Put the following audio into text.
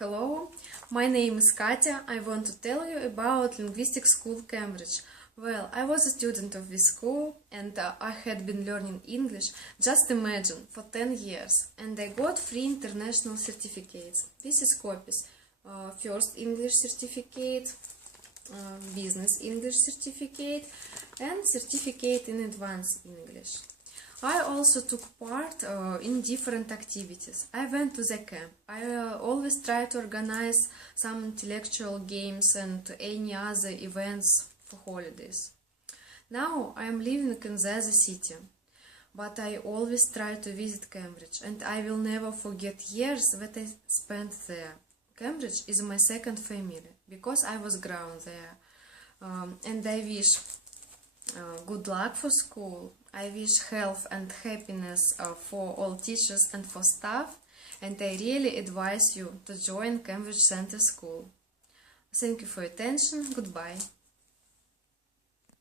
Hello, my name is Katya. I want to tell you about Linguistic School Cambridge. Well, I was a student of this school and I had been learning English, just imagine, for 10 years. And I got 3 international certificates. This is copies. First English certificate, business English certificate, and certificate in advanced English. I also took part in different activities. I went to the camp. I always try to organize some intellectual games and any other events for holidays. Now I am living in the other city, but I always try to visit Cambridge, and I will never forget years that I spent there. Cambridge is my second family because I was grown there, and I wish good luck for school. I wish health and happiness for all teachers and for staff, and I really advise you to join Cambridge Center School. Thank you for your attention. Goodbye.